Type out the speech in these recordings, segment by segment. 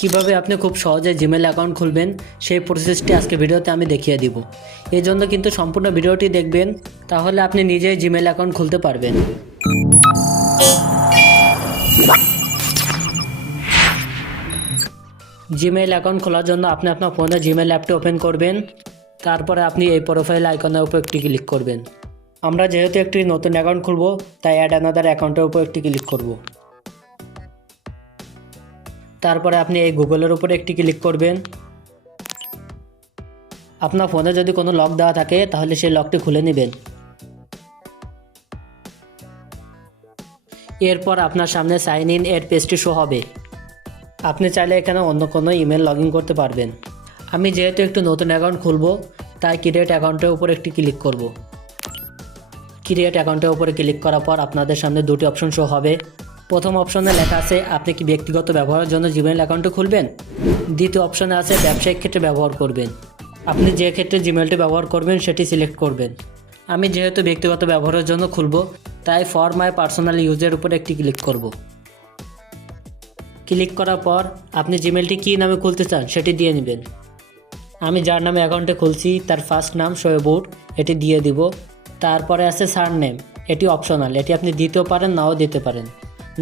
কিভাবে আপনি খুব সহজে জিমেল অ্যাকাউন্ট খুলবেন সেই প্রসেসটি আজকে ভিডিওতে আমি দেখিয়ে দিব। এই জন্য কিন্তু সম্পূর্ণ ভিডিওটি দেখবেন, তাহলে আপনি নিজেই জিমেল অ্যাকাউন্ট খুলতে পারবেন। জিমেল অ্যাকাউন্ট খোলার জন্য আপনি আপনার ফোনে জিমেল অ্যাপটি ওপেন করবেন। তারপরে আপনি এই প্রোফাইল আইকনের উপর একটি ক্লিক করবেন। আমরা যেহেতু একটি নতুন অ্যাকাউন্ট খুলব, তাই অ্যাড অ্যানাদার অ্যাকাউন্টের উপর একটি ক্লিক করব। তারপরে আপনি এই গুগলের উপরে একটি ক্লিক করবেন। আপনার ফোনে যদি কোনো লক দেওয়া থাকে তাহলে সেই লকটি খুলে নেবেন। এরপর আপনার সামনে সাইন ইন এর পেজটি শো হবে। আপনি চাইলে এখানে অন্য কোনো ইমেল লগ ইন করতে পারবেন। আমি যেহেতু একটু নতুন অ্যাকাউন্ট খুলব, তাই ক্রিয়েট অ্যাকাউন্টের উপর একটি ক্লিক করব। ক্রিয়েট অ্যাকাউন্টের উপরে ক্লিক করার পর আপনাদের সামনে দুটি অপশন শো হবে। প্রথম অপশনে লেখা আছে আপনি কি ব্যক্তিগত ব্যবহারের জন্য জিমেল অ্যাকাউন্টে খুলবেন। দ্বিতীয় অপশনে আছে ব্যবসায়িক ক্ষেত্রে ব্যবহার করবেন। আপনি যে ক্ষেত্রে জিমেলটি ব্যবহার করবেন সেটি সিলেক্ট করবেন। আমি যেহেতু ব্যক্তিগত ব্যবহারের জন্য খুলব, তাই ফর মাই পার্সোনাল ইউজের উপর একটি ক্লিক করব। ক্লিক করার পর আপনি জিমেলটি কী নামে খুলতে চান সেটি দিয়ে নেবেন। আমি যার নামে অ্যাকাউন্টে খুলছি তার ফার্স্ট নাম শোয়েবুর, এটি দিয়ে দিব। তারপরে আছে সারনেম, এটি অপশনাল, এটি আপনি দিতেও পারেন নাও দিতে পারেন,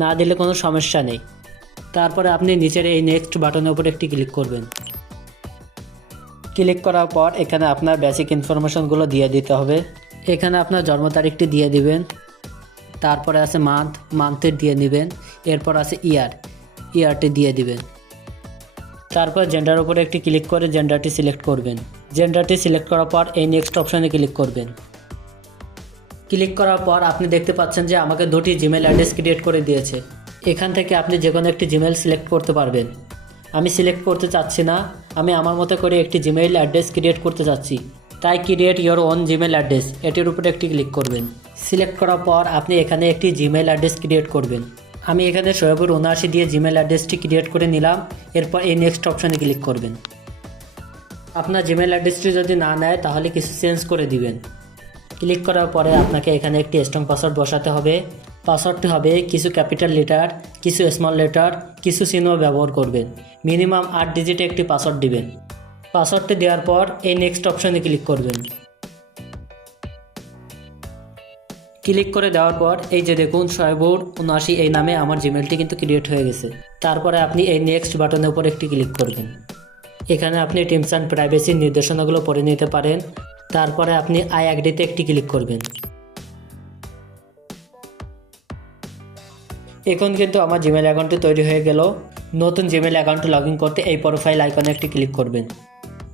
না দিলে কোনো সমস্যা নেই। তারপরে আপনি নিচের এই নেক্সট বাটনের উপর একটি ক্লিক করবেন। ক্লিক করার পর এখানে আপনার বেসিক ইনফরমেশনগুলো দিয়ে দিতে হবে। এখানে আপনার জন্ম তারিখটি দিয়ে দিবেন। তারপরে আছে মান্থের দিয়ে নেবেন। এরপর আছে ইয়ারটি দিয়ে দিবেন। তারপর জেন্ডার উপরে একটি ক্লিক করে জেন্ডারটি সিলেক্ট করবেন। জেন্ডারটি সিলেক্ট করার পর এই নেক্সট অপশানে ক্লিক করবেন। ক্লিক করার পর আপনি দেখতে পাচ্ছেন যে আমাকে দুটি জিমেল অ্যাড্রেস ক্রিয়েট করে দিয়েছে। এখান থেকে আপনি যে কোনো একটি জিমেল সিলেক্ট করতে পারবেন। আমি সিলেক্ট করতে চাচ্ছি না, আমি আমার মতো করে একটি জিমেইল অ্যাড্রেস ক্রিয়েট করতে চাচ্ছি, তাই create your own Gmail address এটির উপরে একটি ক্লিক করবেন। সিলেক্ট করার পর আপনি এখানে একটি জিমেল অ্যাড্রেস ক্রিয়েট করবেন। আমি এখানে শোয়েবুর 79 দিয়ে জিমেল অ্যাড্রেসটি ক্রিয়েট করে নিলাম। এরপর এই নেক্সট অপশানে ক্লিক করবেন। আপনার জিমেল অ্যাড্রেসটি যদি না নেয় তাহলে কিছু চেঞ্জ করে দিবেন। ক্লিক করার পরে আপনাকে এখানে একটি স্ট্রং পাসওয়ার্ড বসাতে হবে। পাসওয়ার্ডটি হবে কিছু ক্যাপিটাল লেটার, কিছু স্মল লেটার, কিছু চিহ্ন ব্যবহার করবেন। মিনিমাম 8 ডিজিটে একটি পাসওয়ার্ড দিবেন। পাসওয়ার্ডটি দেওয়ার পর এই নেক্সট অপশানে ক্লিক করবেন। ক্লিক করে দেওয়ার পর এই যে দেখুন শোয়েবুর 79 এই নামে আমার জিমেলটি কিন্তু ক্রিয়েট হয়ে গেছে। তারপরে আপনি এই নেক্সট বাটনের উপর একটি ক্লিক করবেন। এখানে আপনি টার্মস অ্যান্ড প্রাইভেসির নির্দেশনাগুলো পড়ে নিতে পারেন। তারপরে আপনি আই অ্যাগ্রিতে একটি ক্লিক করবেন। এখন কিন্তু আমার জিমেল অ্যাকাউন্টটি তৈরি হয়ে গেল। নতুন জিমেল অ্যাকাউন্টে লগ ইন করতে এই প্রোফাইল আইকনে একটি ক্লিক করবেন।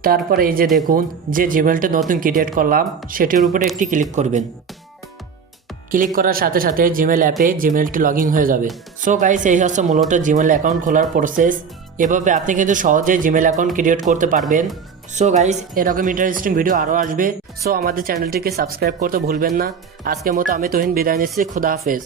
তারপরে এই যে দেখুন যে জিমেলটা নতুন ক্রিয়েট করলাম সেটির উপরে একটি ক্লিক করবেন। ক্লিক করার সাথে সাথে জিমেল অ্যাপে জিমেলটি লগ ইন হয়ে যাবে। সো গাইস, এই হচ্ছে মূলত জিমেল অ্যাকাউন্ট খোলার প্রসেস। এভাবে আপনি কিন্তু সহজে জিমেল অ্যাকাউন্ট ক্রিয়েট করতে পারবেন। সো গাইস, এরকম ইন্টারেস্টিং ভিডিও আরও আসবে। সো আমাদের চ্যানেলটিকে সাবস্ক্রাইব করতে ভুলবেন না। আজকের মতো আমি তুহিন বিদায় নিচ্ছি। খুদা হাফেজ।